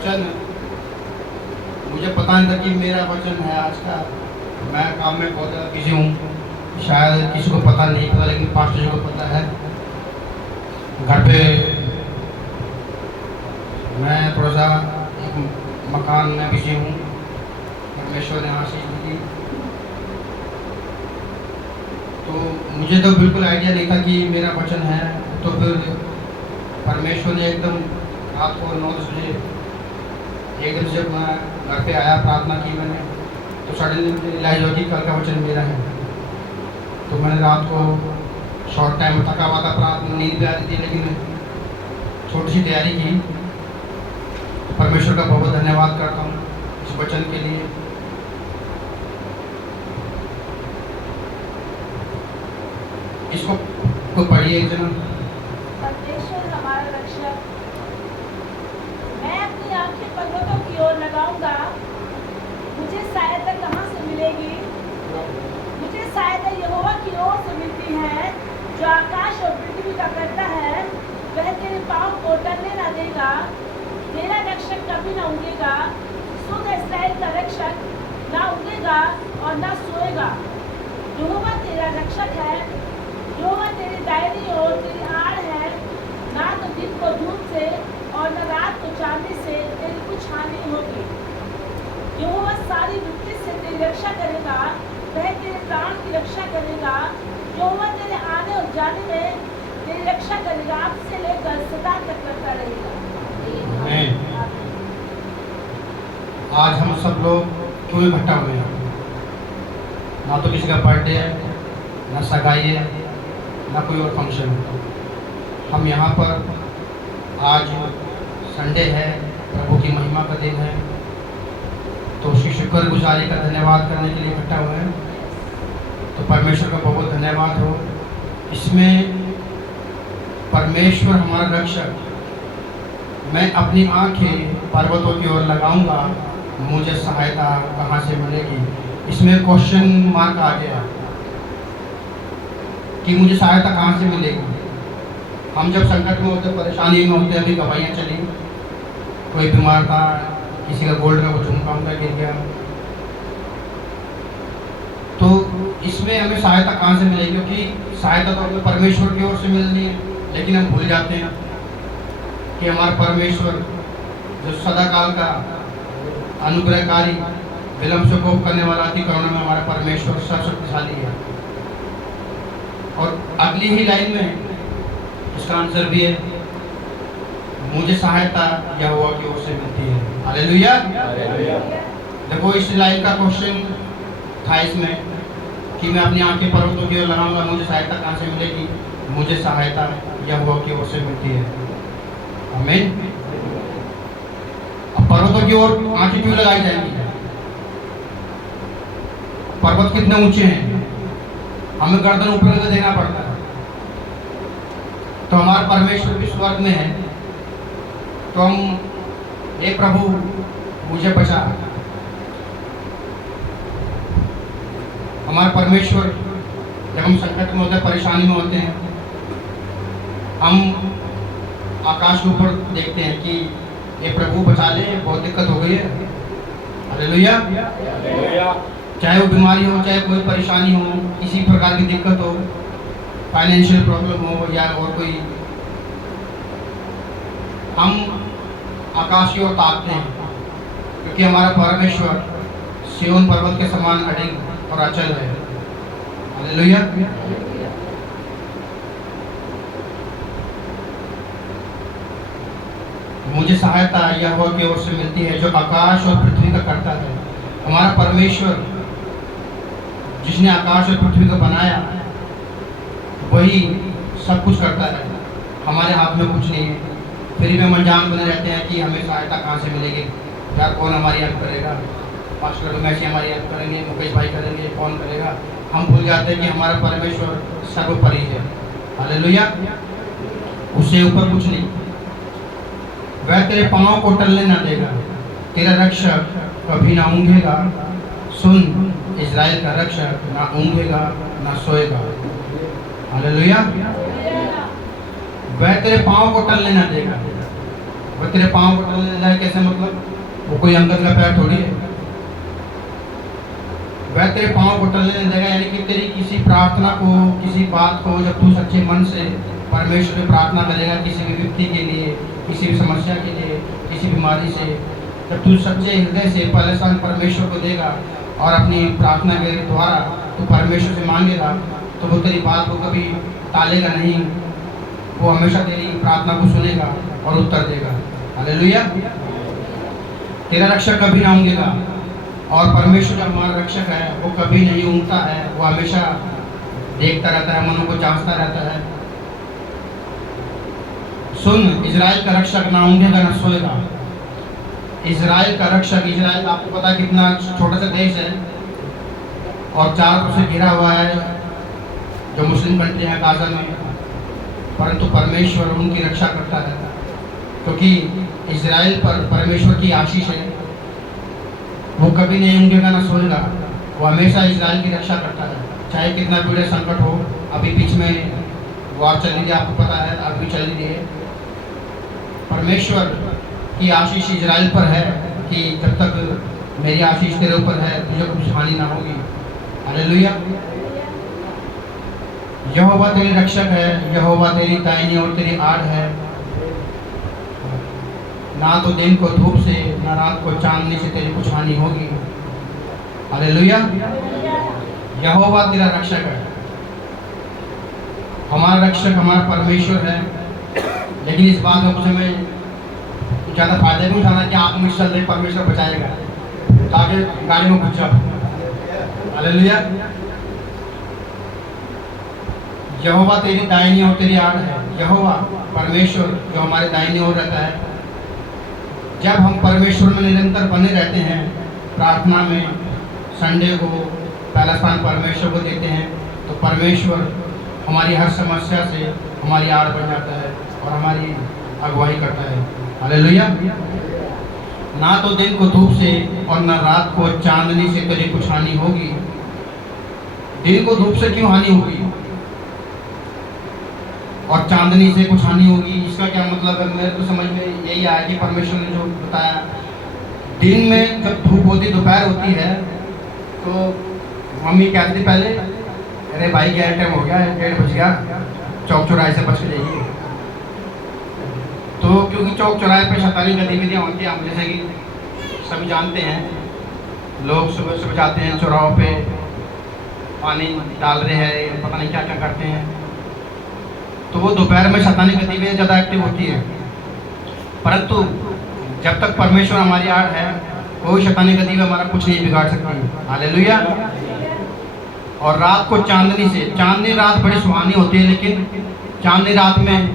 वचन मुझे पता नहीं था कि मेरा वचन है आज का। मैं काम में बहुत ज़्यादा बिजी हूँ, शायद किसी को पता नहीं पता, लेकिन पास्टर जी को पता है। घर पे मैं थोड़ा सा एक मकान में बिजी हूँ, परमेश्वर ने आशीष दी। तो मुझे तो बिल्कुल आइडिया नहीं था कि मेरा वचन है। तो फिर परमेश्वर ने एकदम रात को 9-10 बजे एकदम से जब मैं घर पे आया, प्रार्थना की मैंने, तो सडनली मुझे रियलाइज हुआ कि कल का वचन मेरा है। तो मैंने रात को शॉर्ट टाइम थका हुआ था, प्रार्थना नींद भी आ रही थी, लेकिन छोटी सी तैयारी की। परमेश्वर का बहुत धन्यवाद करता हूँ इस वचन के लिए। इसको को पढ़िए जना। परमेश्वर हमारा रक्षक, मैं अपनी आंखें पर्वतों की ओर लगाऊंगा, मुझे सहायता कहाँ से मिलेगी? मुझे सहायता यहोवा की ओर से मिलती है, जो आकाश और पृथ्वी का करता है। वह तेरे पाँव को टलने न देगा, तेरा रक्षक कभी न उगेगा। सुन, इस्राएल का रक्षक ना उगेगा और ना सोएगा। यहोवा तेरा रक्षक है, यहोवा तेरी दाहिनी ओर तेरी आड़ है। ना तो दिन को धूप से और न रात को चांदी से तेरी कुछ हानि होगी। यहोवा सारी विपत्ति से तेरी रक्षा करेगा, वह तेरे प्राण की रक्षा करेगा। यहोवा तेरे आने और जाने में तेरी रक्षा करेगा, अब से लेकर सदा तक करता रहेगा। आज हम सब लोग क्यों इकट्ठा हुए हैं? ना तो किसी का बर्थडे है, ना सगाई है, ना कोई और फंक्शन है। हम यहाँ पर आज संडे है, प्रभु की महिमा का दिन है, तो उसकी शुक्रगुजारी का धन्यवाद करने के लिए इकट्ठा हुए हैं। तो परमेश्वर का बहुत धन्यवाद हो। इसमें परमेश्वर हमारा रक्षक, मैं अपनी आंखें पर्वतों की ओर लगाऊंगा, मुझे सहायता कहाँ से मिलेगी? इसमें क्वेश्चन मार्क आ गया कि मुझे सहायता कहाँ से मिलेगी। हम जब संकट में होते, परेशानी में होते, अभी गवाहियाँ चली, कोई बीमार था, किसी का गोल्ड का कुछ झुमका उनका गिर गया, तो इसमें हमें सहायता कहाँ से मिलेगी? क्योंकि सहायता तो हमें परमेश्वर की ओर से मिलनी है, लेकिन हम भूल जाते हैं कि हमारा परमेश्वर जो सदा काल का अनुग्रहकारी, विलंब से कोप करने वाला, अति करुणा में हमारा परमेश्वर सर्वशक्तिशाली है। और अगली ही लाइन में इसका आंसर भी है, मुझे सहायता यहोवा की ओर से मिलती है। हालेलुया। देखो, इस लाइन का क्वेश्चन था इसमें कि मैं अपनी आंखें पर्वतों की ओर लगाऊंगा, मुझे सहायता कहाँ से मिलेगी? मुझे सहायता यहोवा की ओर से मिलती है। आमीन। अब पर्वतों की ओर आंखें क्यों लगाई जाएंगी? पर्वत कितने ऊंचे हैं, हमें गर्दन ऊपर करके देना पड़ता है। तो हमारा परमेश्वर भी स्वर्ग में है, तो हम, हे प्रभु मुझे बचा। हमारा परमेश्वर जब हम संकट में होते हैं, परेशानी में होते हैं, हम आकाश के ऊपर देखते हैं कि ये प्रभु बचा ले, बहुत दिक्कत हो गई है। हालेलुया। चाहे वो बीमारी हो, चाहे कोई परेशानी हो, किसी प्रकार की दिक्कत हो, फाइनेंशियल प्रॉब्लम हो या और कोई, हम आकाश की ओर ताकते हैं, क्योंकि हमारा परमेश्वर सिय्योन पर्वत के समान अडिग और अचल है। हालेलुया। मुझे सहायता यहोवा की ओर से मिलती है, जो आकाश और पृथ्वी का करता है। हमारा परमेश्वर जिसने आकाश और पृथ्वी को बनाया, वही सब कुछ करता है, हमारे हाथ में कुछ नहीं है। फिर भी हम अनजान बने रहते हैं कि हमें सहायता कहाँ से मिलेगी, यार कौन हमारी हेल्प करेगा, पास्टर रमेश हमारी हेल्प करेंगे, मुकेश भाई करेंगे, कौन करेगा? हम भूल जाते हैं कि हमारा परमेश्वर सर्वोपरि है। हालेलुया। उससे ऊपर कुछ नहीं। वह तेरे पाँव को टलने ना देगा, तेरा रक्षक कभी ना ऊँघेगा। सुन, इज़राइल का रक्षक ना ऊँघेगा ना सोएगा। हालेलुया। वह तेरे पाँव को टलने ना देगा। वो तेरे पाँव को टलने देगा कैसे, मतलब वो कोई अंगद का पैर थोड़ी है। वह तेरे पाँव को टलने नहीं देगा, यानी कि तेरी किसी प्रार्थना को, किसी बात को जब तू सच्चे मन से परमेश्वर से प्रार्थना करेगा, किसी भी व्यक्ति के लिए, किसी भी समस्या के लिए, किसी बीमारी से, जब तू सच्चे हृदय से पहले स्थान परमेश्वर को देगा और अपनी प्रार्थना के द्वारा तू परमेश्वर से मांगेगा, तो वो तेरी बात को कभी टालेगा नहीं, वो हमेशा तेरी प्रार्थना को सुनेगा और उत्तर देगा। हालेलुया। तेरा रक्षक कभी ना ऊँगेगा, और परमेश्वर जो हमारा रक्षक है वो कभी नहीं ऊँगता है, वो हमेशा देखता रहता है, मनों को जांचता रहता है। सुन, इजराइल का रक्षक ना ऊँगेगा ना सोएगा। इजराइल का रक्षक, इजराइल आपको पता है कितना छोटा सा देश है और चारों तरफ से घिरा हुआ है जो मुस्लिम कंट्री है गाजा में, परंतु परमेश्वर उनकी रक्षा करता है, क्योंकि इजराइल पर परमेश्वर की आशीष है। वो कभी नहीं ऊँगेगा ना सोएगा, वो हमेशा इजराइल की रक्षा करता है, चाहे कितना बड़े संकट हो। अभी बीच में वॉर चल रही है, आपको पता है, अभी चल रही है। परमेश्वर की आशीष इजराइल पर है कि जब तक मेरी आशीष तेरे ऊपर है तुझे कुछ हानि ना होगी। हालेलुया। यहोवा तेरी रक्षक है, यहोवा तेरी दाहिनी और तेरी आड़ है। ना तो दिन को धूप से, ना रात को चांदनी से तेरी कुछ हानि होगी। हालेलुया। यहोवा तेरा रक्षक है। हमारा रक्षक हमारा परमेश्वर है, लेकिन इस बात में कुछ हमें ज़्यादा फायदा भी उठाना कि आप में चल रहे परमेश्वर बचाएगा, ताकि गाड़ी में घुस जाओ। हालेलुया। यहोवा तेरी दाहिनी और तेरी आड़ है। यहोवा परमेश्वर जो हमारे दाहिनी ओर रहता है। जब हम परमेश्वर में निरंतर बने रहते हैं, प्रार्थना में संडे को पहला स्थान परमेश्वर को देते हैं, तो परमेश्वर हमारी हर समस्या से हमारी आड़ बन जाता है और हमारी अगुवाई करता है। हालेलुया। ना तो दिन को धूप से और न रात को चांदनी से तेरी कुछ हानि होगी। दिन को धूप से क्यों हानि होगी और चांदनी से कुछ हानि होगी? इसका क्या मतलब है? मेरे तो समझ में यही आया कि परमेश्वर ने जो बताया, दिन में जब धूप होती, दोपहर होती है, तो मम्मी कहती थी पहले, अरे भाई क्या टाइम हो गया, 1:30 बज गया, चौक चौराहे से बच के जाइए। तो क्योंकि चौक चौराहे पे शैतानी गतिविधियाँ होती हैं, हम जैसे कि सभी जानते हैं, लोग सुबह सुबह जाते हैं चौराहों पे, पानी डाल रहे हैं, पता नहीं क्या क्या करते हैं, तो वो दोपहर में शैतानी गतिविधियाँ ज़्यादा एक्टिव होती है। परंतु जब तक परमेश्वर हमारी आड़ है, कोई शैतानी गतिविधि हमारा कुछ नहीं बिगाड़ सकती। हालेलुया। और रात को चांदनी से, चांदनी रात बड़ी सुहानी होती है, लेकिन चांदनी रात में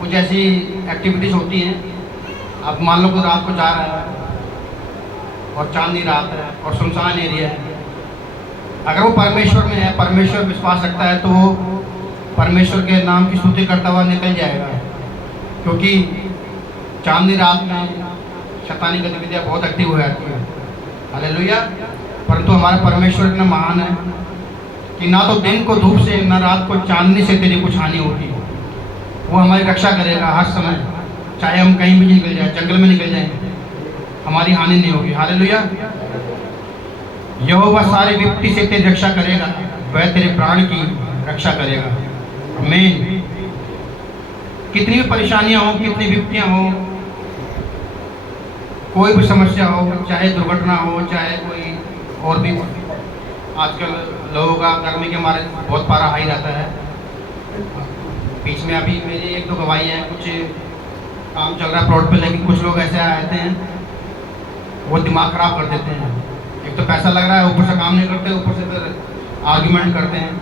कुछ ऐसी एक्टिविटीज़ होती हैं। अब मान लो कि रात को जा रहा है और चांदनी रात है और सुनसान एरिया है, अगर वो परमेश्वर में है, परमेश्वर विश्वास रखता है, तो वो परमेश्वर के नाम की स्तुति करता हुआ निकल जाएगा, क्योंकि चांदनी रात में शैतानी गतिविधियाँ बहुत एक्टिव हो जाती है। हालेलुया। परंतु हमारा परमेश्वर इतना महान है कि ना तो दिन को धूप से, ना रात को चांदनी से तेरी कुछ हानि होगी। वो हमारी रक्षा करेगा हर समय, चाहे हम कहीं भी निकल जाए, जंगल में निकल जाए, हमारी हानि नहीं होगी। हालेलुया। यहोवा सारे विपत्ति से तेरी रक्षा करेगा, वह तेरे प्राण की रक्षा करेगा। आमीन। कितनी भी परेशानियां हो, कितनी विपत्तियां हो, कोई भी समस्या हो, चाहे दुर्घटना हो, चाहे कोई और भी, आजकल लोगों का गर्मी के मारे बहुत पारा हाई रहता है। बीच में अभी मेरी 1-2 गवाही है, कुछ काम चल रहा है प्लॉट पे, लेकिन कुछ लोग ऐसे आते हैं, वो दिमाग ख़राब कर देते हैं। एक तो पैसा लग रहा है, ऊपर से काम नहीं करते, ऊपर से फिर आर्ग्यूमेंट करते हैं।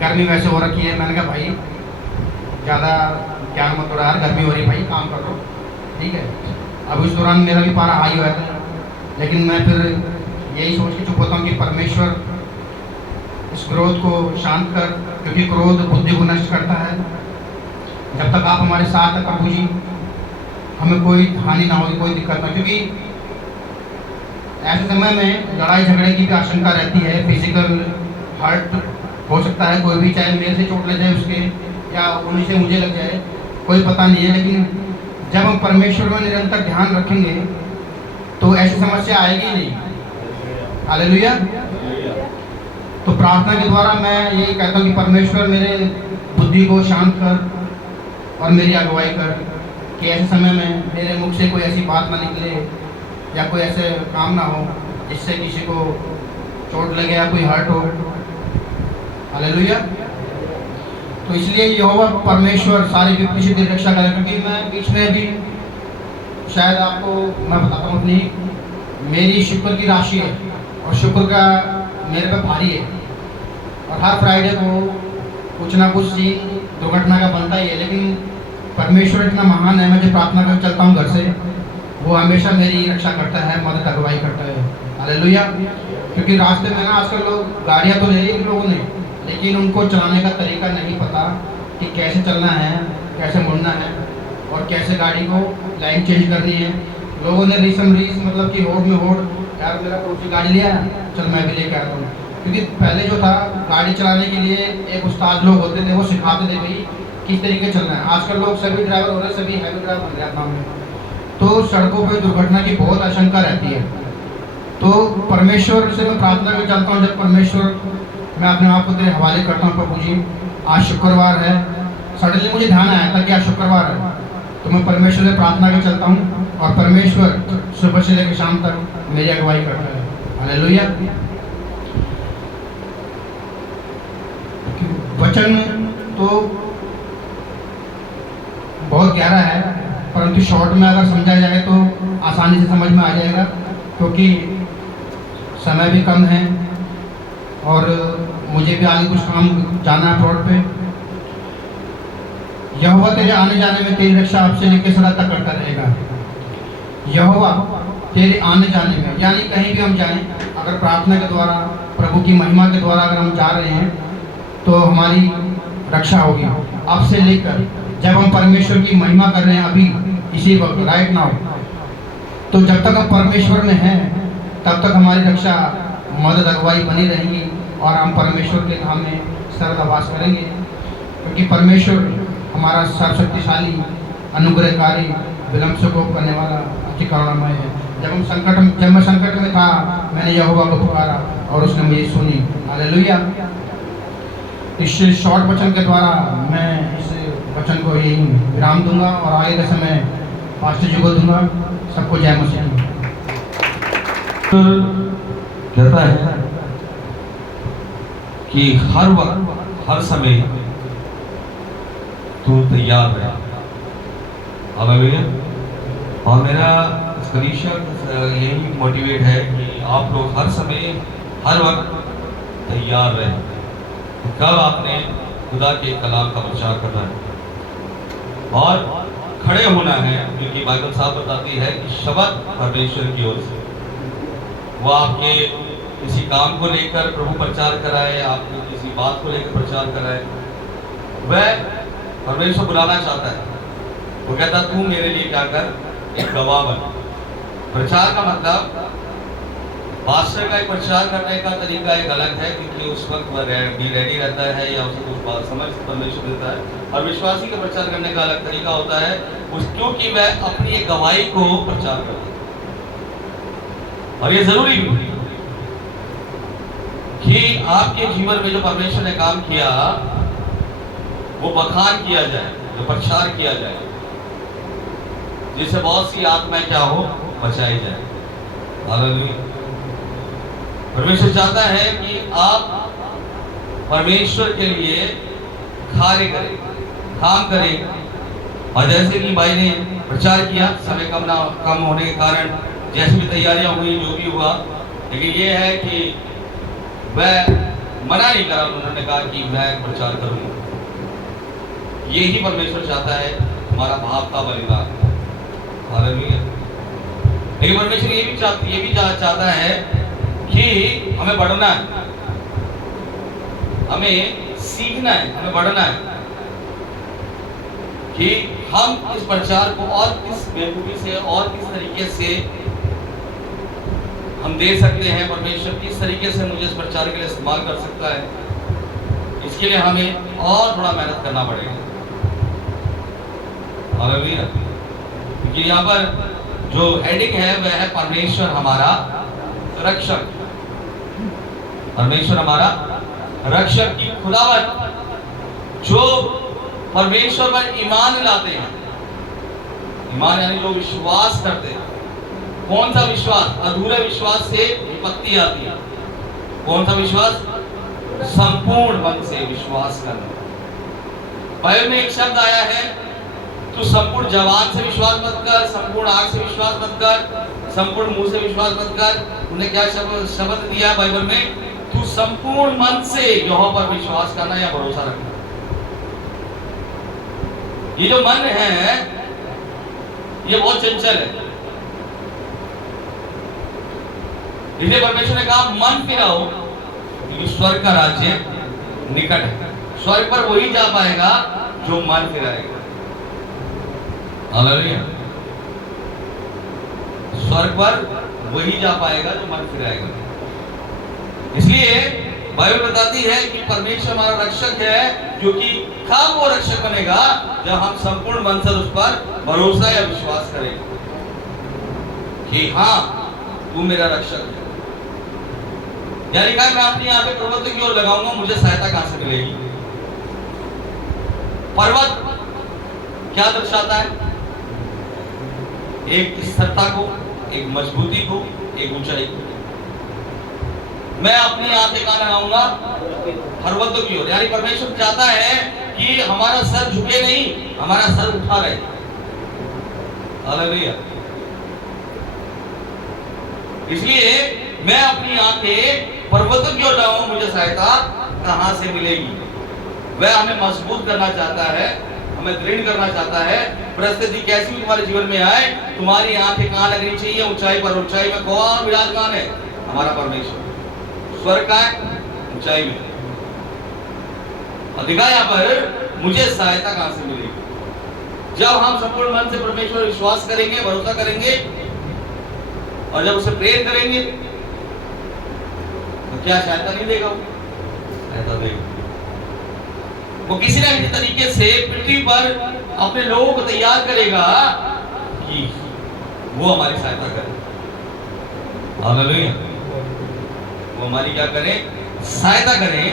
गर्मी वैसे हो रखी है, मैंने कहा भाई ज़्यादा ज्ञान मत उड़ा यार, गर्मी हो रही भाई, काम कर लो, ठीक है। अब उस दौरान मेरा भी पारा हाई हुआ था, लेकिन मैं फिर यही सोच के चुप होता हूँ कि परमेश्वर इस क्रोध को शांत कर, क्योंकि क्रोध बुद्धि को नष्ट करता है। जब तक आप हमारे साथ हैं प्रभु जी, हमें कोई हानि ना होगी, कोई दिक्कत ना, क्योंकि ऐसे समय में लड़ाई झगड़े की भी आशंका रहती है। फिजिकल हर्ट हो सकता है, कोई भी, चाहे मेरे से चोट लग जाए उसके, या उन्हीं से मुझे लग जाए, कोई पता नहीं है। लेकिन जब हम परमेश्वर में निरंतर ध्यान रखेंगे तो ऐसी समस्या आएगी नहीं। हालेलुया। तो प्रार्थना के द्वारा मैं यही कहता हूँ कि परमेश्वर मेरे बुद्धि को शांत कर और मेरी अगुवाई कर कि ऐसे समय में मेरे मुख से कोई ऐसी बात ना निकले या कोई ऐसे काम ना हो जिससे किसी को चोट लगे या कोई हर्ट हो। हालेलुया। तो इसलिए यहोवा परमेश्वर सारी विपत्ति से तेरी रक्षा करे। क्योंकि मैं बीच में अभी शायद आपको मैं बताता हूँ अपनी, मेरी शुक्र की राशि है और शुक्र का मेरे पे भारी है और हर फ्राइडे को कुछ ना कुछ सीन दुर्घटना का बनता ही है। लेकिन परमेश्वर इतना महान है, मैं जो प्रार्थना कर चलता हूँ घर से, वो हमेशा मेरी रक्षा करता है, मदद अगुवाई करता है। हालेलुया। क्योंकि रास्ते में ना आजकल लोग गाड़ियाँ तो ले ली लोगों ने, लेकिन उनको चलाने का तरीका नहीं पता कि कैसे चलना है, कैसे मुड़ना है और कैसे गाड़ी को लाइन चेंज करनी है। लोगों ने रीस मतलब कि होड़ में होड़, यार मेरा पड़ोसी गाड़ी लिया चल मैं भी लेके आता हूँ। क्योंकि पहले जो था गाड़ी चलाने के लिए एक उस्ताद लोग होते थे, वो सिखाते थे भाई किस तरीके चलना है। आजकल लोग सभी ड्राइवर हो रहे, सभी हैवी ड्राइवर बन रहे काम में, तो सड़कों पर दुर्घटना की बहुत आशंका रहती है। तो परमेश्वर से मैं प्रार्थना कर चलता हूँ, जब परमेश्वर मैं अपने आप को तेरे हवाले करता हूँ। प्रभु जी आज शुक्रवार है, सडनली मुझे ध्यान आया था कि आज शुक्रवार है, तो मैं परमेश्वर से प्रार्थना कर चलता हूँ और परमेश्वर सुबह से लेकर शाम तक मेरी अगुवाई करता है। हालेलुया। वचन तो बहुत गहरा है, परंतु शॉर्ट में अगर समझा जाए तो आसानी से समझ में आ जाएगा, क्योंकि समय भी कम है और मुझे भी आगे कुछ काम जाना है प्लॉट पे। यहोवा तेरे आने जाने में तेरी रक्षा आपसे लेकर सदा तक करता रहेगा। यहोवा तेरे आने जाने में, यानी कहीं भी हम जाएं, अगर प्रार्थना के द्वारा प्रभु की महिमा के द्वारा अगर हम जा रहे हैं तो हमारी रक्षा होगी। अब से लेकर जब हम परमेश्वर की महिमा कर रहे हैं अभी इसी वक्त राइट नाउ, तो जब तक हम परमेश्वर में हैं तब तक हमारी रक्षा मदद अगुवाई बनी रहेगी और हम परमेश्वर के धाम में सर्वदा वास करेंगे। क्योंकि परमेश्वर हमारा सर्वशक्तिशाली, अनुग्रहकारी, विलम्ब से कोप करने वाला, अति करुणामय है। जब मैं संकट में था, मैंने यहोवा को पुकारा और उसने मुझे सुनी। हालेलुया। इस शॉर्ट वचन के द्वारा मैं इस वचन को यही विराम दूंगा और आगे का समय पास्टर जी को दूंगा। सबको जय मसीह। कहता है कि हर वक्त हर समय तू तैयार रहे। हालेलुया। और मेरा कलीसिया यही मोटिवेट है कि आप लोग हर समय हर वक्त तैयार रहें। कल आपने खुदा के कलाम का प्रचार करना है और खड़े होना है, क्योंकि बाइबल साहब बताती है कि शब्द परमेश्वर की ओर से, वो आपके किसी काम को लेकर प्रभु प्रचार कराए, आपको किसी बात को लेकर प्रचार कराए, वह परमेश्वर बुलाना चाहता है। वो कहता तू मेरे लिए क्या कर, एक गवाह बन। प्रचार का मतलब पास्टर का एक प्रचार करने का तरीका एक अलग है, क्योंकि उस वक्त वह रेडी रहता है या उसे कुछ बात समझ परमेश्वर देता है, और विश्वासी का प्रचार करने का अलग तरीका होता है, क्योंकि वह अपनी एक गवाही को प्रचार करता है। और ये जरूरी भी कि आपके जीवन में जो परमेश्वर ने काम किया वो बखान किया जाए, जो प्रचार किया जाए, जिससे बहुत सी आत्माएं क्या हो, बचाई जाए। हालेलुया। परमेश्वर चाहता है कि आप परमेश्वर के लिए कार्य करें, काम करें। और जैसे कि भाई ने प्रचार किया, समय कम होने के कारण जैसे भी तैयारियां हुई, जो भी हुआ, लेकिन ये है कि वह मना नहीं करा, उन्होंने कहा कि मैं प्रचार करूंगा। यही परमेश्वर चाहता है, हमारा भाव का बलिदान। हालेलुया। लेकिन परमेश्वर ये भी चाहता है कि हमें बढ़ना है, हमें सीखना है, हमें बढ़ना है, कि हम इस प्रचार को और किस बेवकूफी से और किस तरीके से हम दे सकते हैं। परमेश्वर किस तरीके से मुझे इस प्रचार के लिए इस्तेमाल कर सकता है, इसके लिए हमें और थोड़ा मेहनत करना पड़ेगा। हालेलुया। क्योंकि यहाँ पर जो हेडिंग है वह है परमेश्वर हमारा रक्षक। परमेश्वर हमारा रक्षक की खुदावत जो परमेश्वर पर ईमान लाते हैं, ईमान यानी जो विश्वास करते हैं। कौन सा विश्वास? अधूरे विश्वास से विपत्ति आती है। कौन सा विश्वास? संपूर्ण मन से विश्वास करना। बाइबल में एक शब्द आया है, तू संपूर्ण जवान से विश्वास मत कर, संपूर्ण आंख से विश्वास मत कर, संपूर्ण मुंह से विश्वास मत कर। उन्हें क्या शब्द दिया बाइबल में? तू संपूर्ण मन से यहोवा पर विश्वास करना या भरोसा रखना। ये जो मन है ये बहुत चंचल है, इसलिए परमेश्वर ने कहा मन फिराओ क्योंकि स्वर्ग का राज्य निकट है। स्वर्ग पर वही जा पाएगा जो मन फिराएगा। हालेलुया। स्वर्ग पर वही जा पाएगा जो मन फिराएगा। इसलिए बाइबल बताती है कि परमेश्वर हमारा रक्षक है, क्योंकि कब वो रक्षक बनेगा? जब हम संपूर्ण मन से उस पर भरोसा या विश्वास करेंगे कि हाँ तू मेरा रक्षक है। यानी कहा मैं अपनी आंखें पर्वतों की ओर लगाऊंगा, मुझे सहायता कहां से मिलेगी? पर्वत क्या दर्शाता है? एक स्थिरता को, एक मजबूती को, एक ऊंचाई को। मैं अपनी आंखें कहां लगाऊंगा? पर्वतों की ओर। यानी परमेश्वर चाहता है कि हमारा सर झुके नहीं, हमारा सर उठा रहे। हालेलुया। इसलिए मैं अपनी आंखें पर्वतों की ओर लगाऊंगा, मुझे सहायता कहां से मिलेगी? वह हमें मजबूत करना चाहता है, हमें दृढ़ करना चाहता है। परिस्थिति कैसी भी तुम्हारे जीवन में आए, तुम्हारी आंखें कहां लगनी चाहिए? ऊंचाई पर। ऊंचाई में कौन विराजमान है? हमारा परमेश्वर। स्वर्ग का है, ऊंचाई में। और दिखा यहाँ पर मुझे सहायता कहां से मिलेगी? जब हम संपूर्ण मन से परमेश्वर विश्वास करेंगे, भरोसा करेंगे और जब उसे प्रेर करेंगे तो क्या सहायता नहीं देगा? वो सहायता देगा। वो किसी ना किसी तरीके से पृथ्वी पर अपने लोगों को तैयार करेगा कि वो हमारी सहायता करे। हालेलुया। वो हमारी क्या करें? सहायता करें।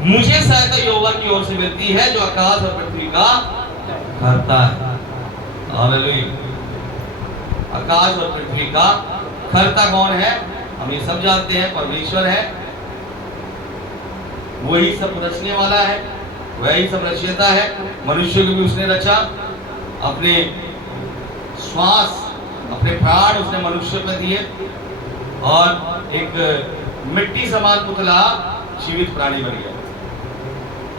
मुझे सहायता यहोवा की ओर से मिलती है जो आकाश और पृथ्वी का करता है। हालेलुया। आकाश और पृथ्वी का करता कौन है? हम ये सब जानते हैं, परमेश्वर है। वही सब रचने वाला है, वही सब रचयिता है। मनुष्य को भी उसने रचा, अपने श्वास, अपने प्राण उसने मनुष्य पर दिए और एक मिट्टी समान पुतला जीवित प्राणी बन गया।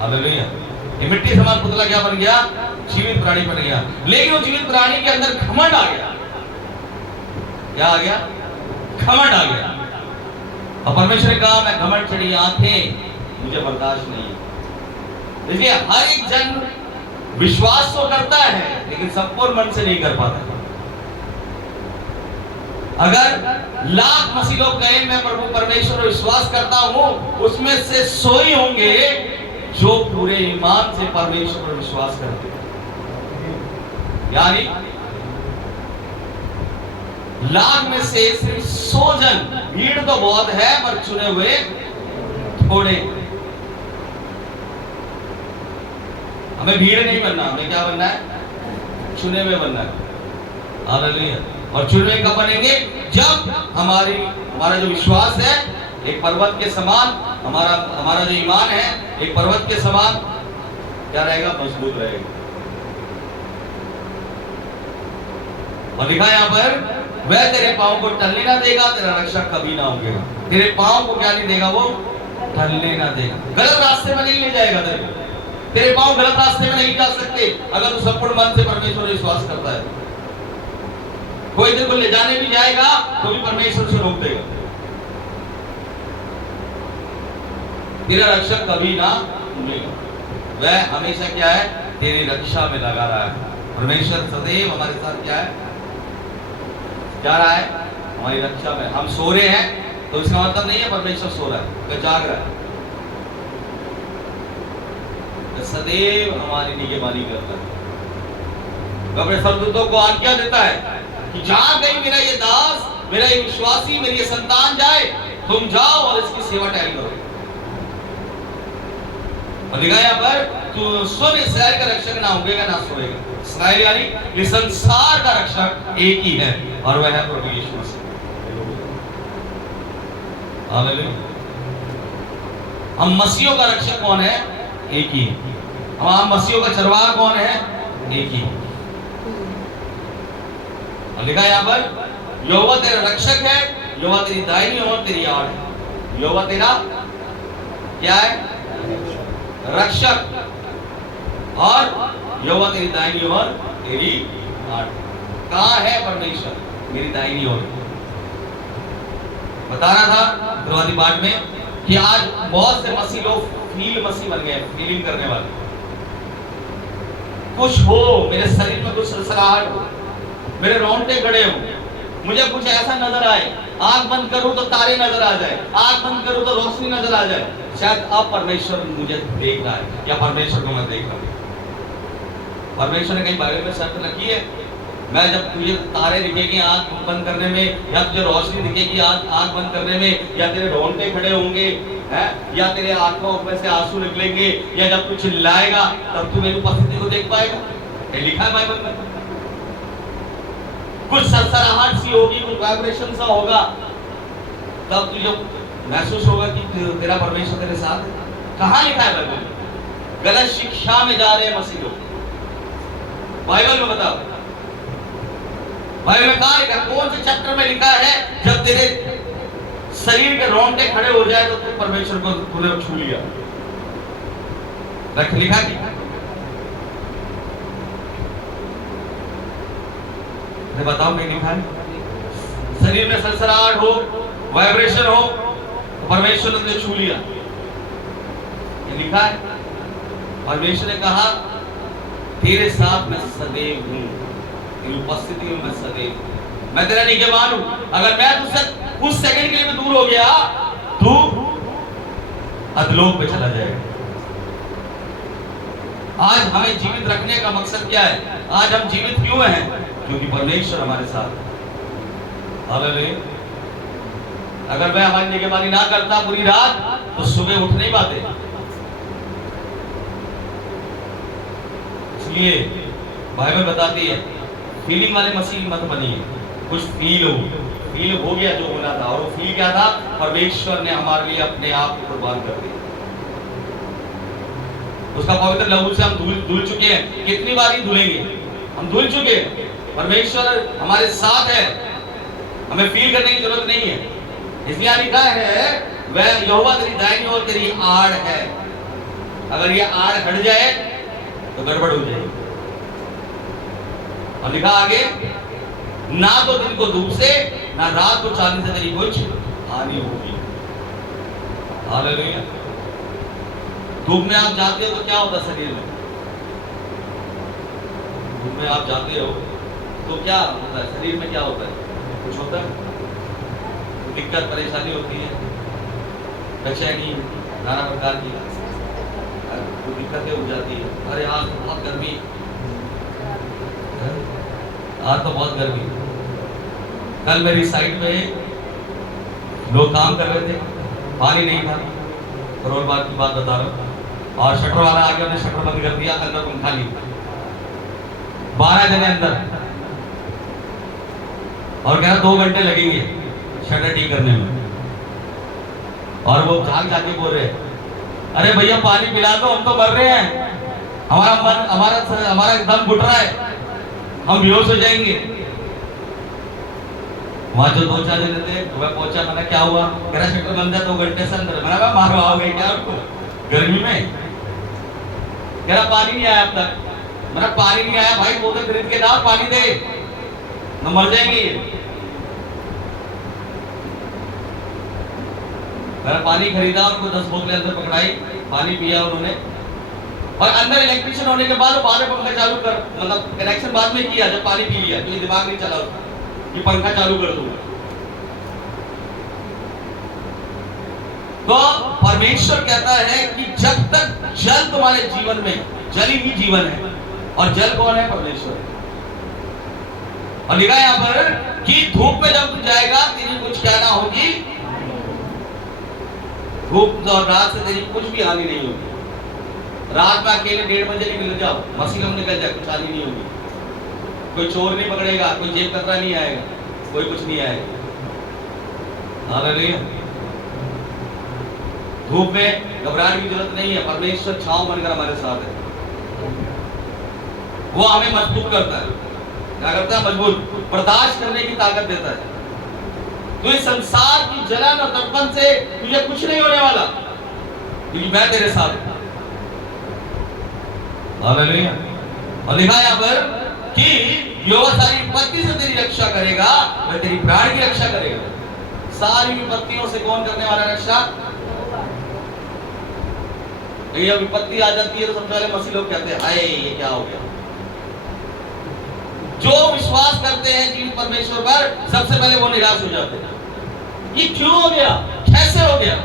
हालेलुया। ये मिट्टी समान पुतला क्या बन गया? जीवित प्राणी बन गया। लेकिन वो जीवित प्राणी के अंदर घमंड आ गया। क्या आ गया? घमंड आ गया। और परमेश्वर ने कहा मैं घमंड चढ़ी आंखें मुझे बर्दाश्त नहीं है। देखिए हर एक जन विश्वास तो करता है लेकिन संपूर्ण मन से नहीं कर पाता। अगर लाख मसीह लोग कहें मैं प्रभु परमेश्वर पर विश्वास करता हूं, उसमें से 100 ही होंगे जो पूरे ईमान से परमेश्वर पर विश्वास करते हैं। यानी लाख में से सिर्फ 100 जन, भीड़ तो बहुत है पर चुने हुए थोड़े। हमें भीड़ नहीं बनना, हमें क्या बनना है? चुने हुए बनना है। हालेलुया। और चुने कब बनेंगे? जब हमारा जो विश्वास है एक पर्वत के समान, हमारा जो ईमान है एक पर्वत के समान क्या रहेगा? मजबूत रहेगा। और लिखा यहाँ पर वह तेरे पांव को टलने ना देगा, तेरा रक्षक कभी ना होगा। तेरे पांव को क्या नहीं देगा? वो टलने ना देगा। गलत रास्ते में नहीं ले जाएगा। तेरे पांव गलत रास्ते में नहीं जा सकते अगर तू संपूर्ण मन से परमेश्वर पर विश्वास करता है। कोई तेरे को ले जाने भी जाएगा तो भी परमेश्वर से रोक देगा। तेरा रक्षक कभी ना भूलेगा। वह हमेशा क्या है? तेरी रक्षा में लगा रहा है। परमेश्वर सदैव हमारे साथ क्या है? क्या रहा है? हमारी रक्षा में। हम सो रहे हैं तो इसका मतलब नहीं है परमेश्वर सो रहा है, वह जाग रहा है। सदैव हमारी निगरानी करता है। वह अपने स्वर्गदूतों को आज्ञा देता है कि जहां कहीं मेरा ये दास, मेरा ये विश्वासी, मेरी ये संतान जाए, तुम जाओ और इसकी सेवा टहल करो। और लिखा यहाँ पर, तू सुन इस्राएल का रक्षक, ना उगेगा ना सोएगा। इस्राएल यानी ये संसार का रक्षक एक ही है, और वह है प्रभु यीशु मसीह। हालेलुया। हम मसीहों का रक्षक कौन है? एक ही। हम मसीहों का चरवाहा कौन है? एक ही। और लिखा यहाँ पर, यहोवा तेरा रक्षक है, यहोवा तेरी दाहिनी ओर तेरी आड़ है। यहोवा तेरा क्या है? रक्षक, और यहोवा तेरी दाहिनी ओर तेरी आड़। कहाँ है परमेश्वर? मेरी दाहिनी ओर। बता रहा था शुरुआती पाठ में कि आज बहुत से मसीह लोग फील मसीह बन गए, फीलिंग करने वाले। कुछ हो, मेरे शरीर में कुछ सलसलाहट हो, मेरे रोंगटे खड़े हो, मुझे कुछ ऐसा नजर आए, आंख बंद करूं तो तारे नजर आ जाए, आंख बंद करूं तो रोशनी नजर आ जाए, शायद अब परमेश्वर मुझे देख रहा है, या परमेश्वर को मैं देख रहा हूं। परमेश्वर ने कहीं बाइबल में शर्त रखी है, मैं जब तुझे तारे दिखेंगे आंख बंद करने में, या तुझे रोशनी दिखेगी आंख बंद करने में, या तेरे रोंगटे खड़े होंगे, है, या तेरे आंखों में से आंसू निकलेंगे, या जब तू चिल्लाएगा तब तू मेरी उपस्थिति को देख पाएगा। ये लिखा है बाइबल में। कुछ सरसराहट सी होगी, कुछ वाइब्रेशन सा होगा, तब तुझे महसूस होगा कि तेरा परमेश्वर तेरे साथ है। कहाँ लिखा है बाइबल में? गलत शिक्षा में जा रहे हैं मसीह लोग। बाइबल में बताओ, बाइबल में कहाँ लिखा? कौन से चैप्टर में लिखा है जब तेरे शरीर के रोंगटे खड़े हो जाए तो तू परमेश्वर को तूने छू लिया? लिखा कि बताओ, नहीं लिखा है? शरीर में सरसराहट हो, वाइब्रेशन हो, तो परमेश्वर ने तुझे छू लिया, ये लिखा है। परमेश्वर ने कहा, तेरे साथ मैं सदैव हूं, तेरी उपस्थिति में मैं सदैव हूं, मैं तेरा निगहबान हूं। अगर मैं तुझसे कुछ सेकंड के लिए दूर हो गया, तू अधलोक पे चला जाएगा। आज हमें जीवित रखने का मकसद क्या है? आज हम जीवित क्यों हैं? क्योंकि परमेश्वर हमारे साथ है। हालेलुया। अगर मैं हमारी निगहबानी ना करता पूरी रात, तो सुबह उठ नहीं पाते। इसलिए बाइबल बताती है, फीलिंग वाले मसीह मत बनिए। कुछ फील हो गया जो होना था, और वो फील क्या था? परमेश्वर ने हमारे लिए अपने आप को कुर्बान कर दिया। उसका पवित्र लहू से हम धुल चुके हैं। कितनी बार ही धुलेंगे? हम धुल चुके हैं। परमेश्वर हमारे साथ है, हमें फील करने की जरूरत नहीं है। इसलिए लिखा है, वह यहोवा तेरी दाहिनी ओर तेरी आड़ है। अगर ये आड़ हट जाए तो गड़बड़ हो जाएगी। और लिखा आगे, ना तो दिन को धूप से, ना रात को चांदनी से तेरी कुछ हानि होगी। हालेलुया। धूप में आप जाते हो तो क्या होता है शरीर में? धूप में आप जाते हो तो क्या होता है शरीर में? क्या होता है? कुछ होता है? दिक्कत परेशानी होती है, बेचैनी, नाना प्रकार की दिक्कतें हो जाती है। अरे आज तो बहुत गर्मी, आज तो बहुत गर्मी। कल मेरी साइड में लोग काम कर रहे थे, पानी नहीं था, करोड़ बार की बात बता रहा हूँ, और शटर वाला आ गया, उन्हें शटर बंद कर दिया, अंदर पंखा नहीं, 12 जने अंदर, और कह रहा 2 घंटे लगेंगे शटर ठीक करने में। और वो झाग जाके बोल रहे, अरे भैया पानी पिला दो, हम तो मर रहे हैं, हमारा दम घुट रहा है, हम बेहोश हो जाएंगे। वहां जो 2-4 जने थे, वह पहुंचा, मैंने क्या हुआ? कह रहा शटर बंद है, 2 घंटे से अंदर। मैंने कहा मारवाओगे क्या आपको गर्मी में? कह रहा पानी नहीं आया अब तक। मैंने पानी नहीं आया भाई, बोतल खरीद के लाओ, पानी दे, न मर जाएंगे। मैंने पानी खरीदा, उनको 10 बोतलें अंदर पकड़ाई, पानी पिया उन्होंने, और अंदर इलेक्ट्रिशियन होने के बाद बाद में पंखा चालू कर, मतलब कनेक्शन बाद में किया जब पानी पी लिया, तो ये दिमाग नहीं चला उसका कि पंखा चालू कर दूंगा। तो परमेश्वर कहता है कि जब तक जल तुम्हारे जीवन में, जल ही जीवन है, और जल कौन है? परमेश्वर। और लिखा है यहाँ पर कि धूप में जब तू जाएगा तेरी कुछ क्या ना होगी, धूप और रात से तेरी कुछ भी हानि नहीं होगी। रात में अकेले 1:30 बजे निकल जाओ, मसीह निकल जाए, कुछ हानि नहीं होगी। कोई चोर नहीं पकड़ेगा, कोई जेब कतरा नहीं आएगा, कोई कुछ नहीं आएगा। हालेलुया। धूप में घबराने की जरूरत नहीं है, परमेश्वर छांव बनकर हमारे साथ है। वो हमें मजबूत करता है। क्या करता है? मजबूत, बर्दाश्त करने की ताकत देता है। तो इस संसार की जलन और दर्पण से तुझे कुछ नहीं होने वाला, क्योंकि मैं तेरे साथ हूं। हालेलुया। और लिखा है यहाँ पर कि यहोवा सारी विपत्ति से तेरी रक्षा करेगा, वह तेरी प्राण की रक्षा करेगा। सारी विपत्तियों से कौन करने वाला रक्षा? ये विपत्ति आ जाती है तो सबसे पहले मसीह लोग कहते हैं हाय ये क्या हो गया। जो विश्वास करते हैं कि परमेश्वर पर, सबसे पहले वो निराश हो जाते हैं। ये क्यों हो गया, कैसे हो गया?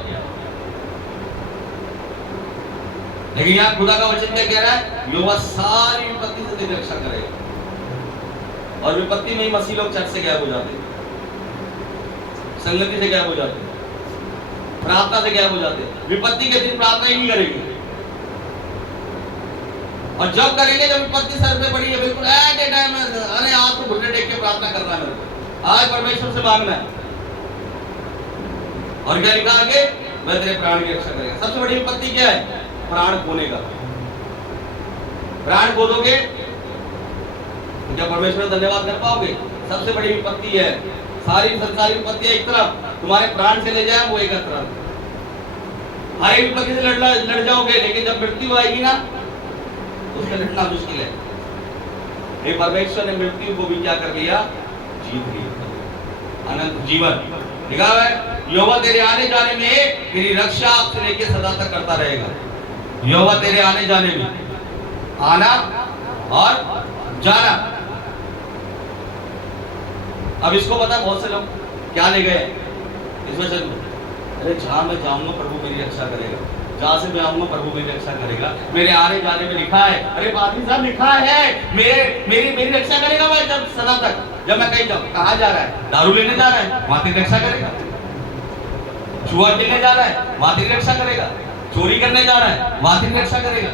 लेकिन यहाँ खुदा का वचन क्या कह रहा है? यहोवा सारी विपत्ति से तेरी रक्षा करेगा। और विपत्ति में ही मसीह लोग चर्च से गायब हो जाते हैं, संगति से गायब हो जाते हैं, प्रार्थना से गायब हो जाते हैं। विपत्ति के दिन प्रार्थना ही नहीं करेंगे, और जब करेंगे जब विपत्ति सर पे पड़ी है, बिल्कुल एट ए टाइम अरे आज तो घुटने टेक के प्रार्थना करना है मेरे को, आज परमेश्वर से मांगना है। और क्या लिखा आगे? वह तेरे प्राण की रक्षा करेगा। सबसे बड़ी विपत्ति क्या है? प्राण खोने का। प्राण खो दोगे क्या परमेश्वर धन्यवाद कर पाओगे? सबसे बड़ी विपत्ति है। सारी संसारी विपत्तियां एक तरफ, तुम्हारे प्राण चले जाए वो एक तरफ। हर एक विपत्ति से लड़ जाओगे, लेकिन जब मृत्यु आएगी ना, उससे लड़ना मुश्किल है। ये परमेश्वर ने मृत्यु को भी क्या कर लिया? जीत लिया। अनंत जीवन लिखा है, यहोवा तेरे आने जाने में तेरी रक्षा आपसे लेके सदा तक करता रहेगा। यहोवा तेरे आने जाने में, आना और जाना। अब इसको पता बहुत से लोग क्या ले गए इस वचन में, अरे जहां मैं जाऊंगा प्रभु मेरी रक्षा करेगा, जहां से मैं आऊंगा प्रभु मेरी रक्षा करेगा। मेरे आने जाने में लिखा है, अरे पादरी साहब लिखा है मेरी रक्षा करेगा मैं जब सदा तक, जब मैं कहीं जाऊं। कहां जा रहा है? दारू लेने जा रहा है, वहां तेरी रक्षा करेगा। जुआ खेलने जा रहा है, वहां तेरी रक्षा करेगा। चोरी करने जा रहा है, वहां तेरी रक्षा करेगा।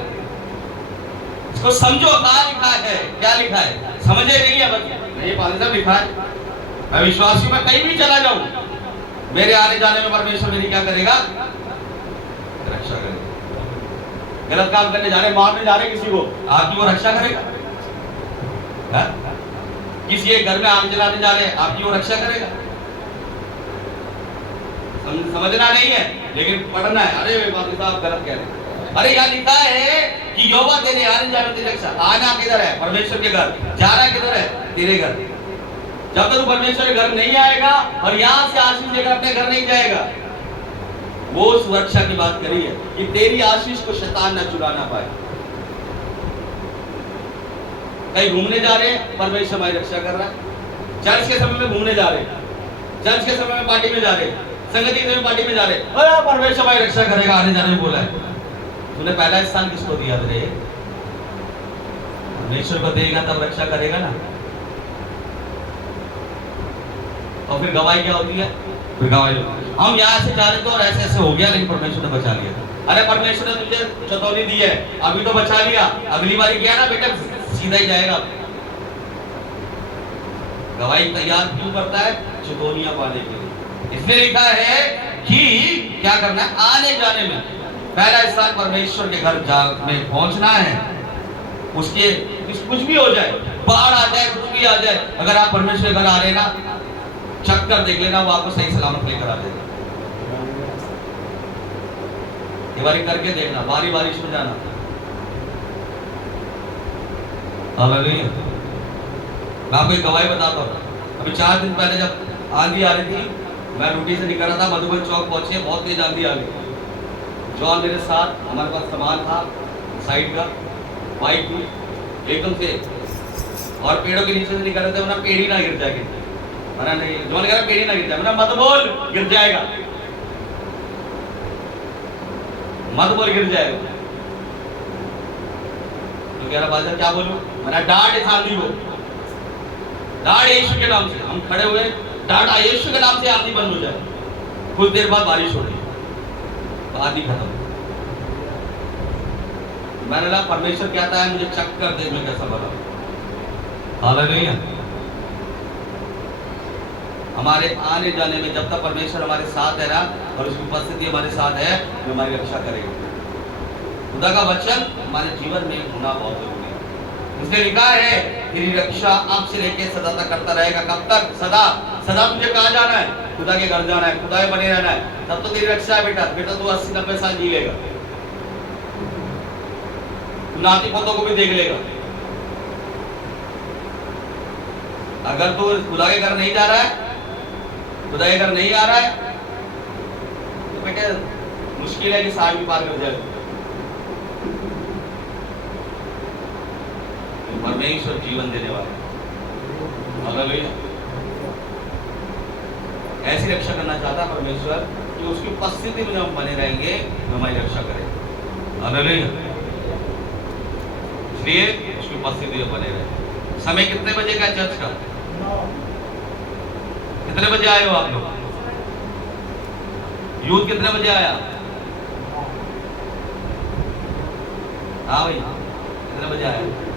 इसको समझो, कहां लिखा है, क्या लिखा है, समझे नहीं है बस ये पादरी साहब लिखा है। मैं विश्वासी हूं, मैं कहीं भी चला जाऊं, मेरे आने जाने में परमेश्वर मेरी क्या करेगा? रक्षा करेगा। गलत काम करने जा रहे, मारने जा रहे किसी को, आपकी वो रक्षा करेगा? किसी के घर में आग जलाने जा रहे हैं, आपकी वो रक्षा करेगा? समझना नहीं है, लेकिन पढ़ना है। अरे बाबू साहब गलत कह रहे हैं। अरे यहाँ लिखा है कि यहोवा तेरे आने जाने तेरी रक्षा। आना किधर है? परमेश्वर के घर। जाना किधर है? तेरे घर। जब तक तू परमेश्वर के घर नहीं आएगा और यहाँ से आशीष लेकर अपने घर नहीं जाएगा, वो सुरक्षा की बात करी है कि तेरी आशीष को शैतान न चुरा ना पाए। कहीं घूमने जा रहे हैं, परमेश्वर हमारी रक्षा कर रहा है। चर्च के समय में घूमने जा रहे हैं, चर्च के समय में पार्टी में जा रहे हैं, संगति के समय पार्टी में जा रहे हैं, अरे परमेश्वर हमारी रक्षा करेगा, आने जाने में बोला है। तूने पहला स्थान किसको दिया? तेरे परमेश्वर को देगा तब रक्षा करेगा ना। और फिर गवाही क्या होती है? फिर गवाही हम यहाँ से जा रहे थे और ऐसे ऐसे हो गया, लेकिन परमेश्वर ने बचा लिया। अरे परमेश्वर ने तुझे चेतावनी दी है, अभी तो बचा लिया, अगली बार किया ना बेटा सीधा ही जाएगा। गवाही तैयार क्यों करता है? चेतावनियां पाने के लिए। इसलिए लिखा है कि क्या करना है? आने जाने में पहला स्थान परमेश्वर के घर में पहुंचना है। उसके कुछ भी हो जाए, बाढ़ आ जाए, कुछ भी आ जाए, अगर आप परमेश्वर के घर आ रहे ना, चक्कर देख लेना, वो आपको सही सलामत लेकर आ जाएगा। ये बारी करके देखना, बारी बारिश में जाना। हालेलुया। मैं आपको एक गवाही बताता हूँ। अभी 4 दिन पहले जब आंधी आ रही थी, मैं ड्यूटी से निकल रहा था, मधुबन चौक पहुंचे, बहुत तेज आंधी आ गई। जॉन मेरे साथ, हमारे पास सामान था साइड का, बाइक भी एकदम से, और पेड़ों के नीचे से निकल रहे थे, वरना पेड़ ही ना गिर जाएगी। मना नहीं, जॉन कह रहा पेड़ ही ना गिर जाए, मना मत बोल गिर जाएगा, मत बोल गिर जाएगा। तो कह रहा बादशाह क्या बोलूं? मैंने डांट इस आंधी को। डाढ़ यीशु के नाम से हम खड़े हुए, डाढ़ा यीशु के नाम से आंधी बंद हो जाए। कुछ देर बाद बारिश हो रही है, तो आंधी खत्म। मैंने बोला परमेश्वर कहता है मुझे चक्कर दे, मैं कैसा भरा। हालेलुया। हमारे आने जाने में जब तक परमेश्वर हमारे साथ है ना और उसकी उपस्थिति हमारे साथ है, वो हमारी रक्षा करेगा। खुदा का वचन हमारे जीवन में होना बहुत जरूरी है। इसने लिखा है तेरी रक्षा आपसे लेके सदा तक करता रहेगा। कब तक? सदा। सदा तुझे कहाँ जाना है? खुदा के घर जाना है, खुदा में बने रहना है, तब तो तेरी रक्षा है बेटा। बेटा तू 80-90 साल जी लेगा, नाती पोतों को भी देख लेगा। अगर तू खुदा के घर नहीं जा रहा है, खुदा के घर नहीं आ रहा है, तो बेटे मुश्किल है कि साल भी पार कर जाए। परमेश्वर जीवन देने वाला, हालेलुया। ऐसी रक्षा करना चाहता है परमेश्वर कि उसकी उपस्थिति में हम बने रहेंगे, तो हमारी रक्षा करेगा। हालेलुया। इसलिए उसकी उपस्थिति में बने रहे। समय कितने बजे का चर्च का? कितने बजे आए हो आप लोग? यूथ कितने बजे आया? हाँ भाई, कितने बजे आया?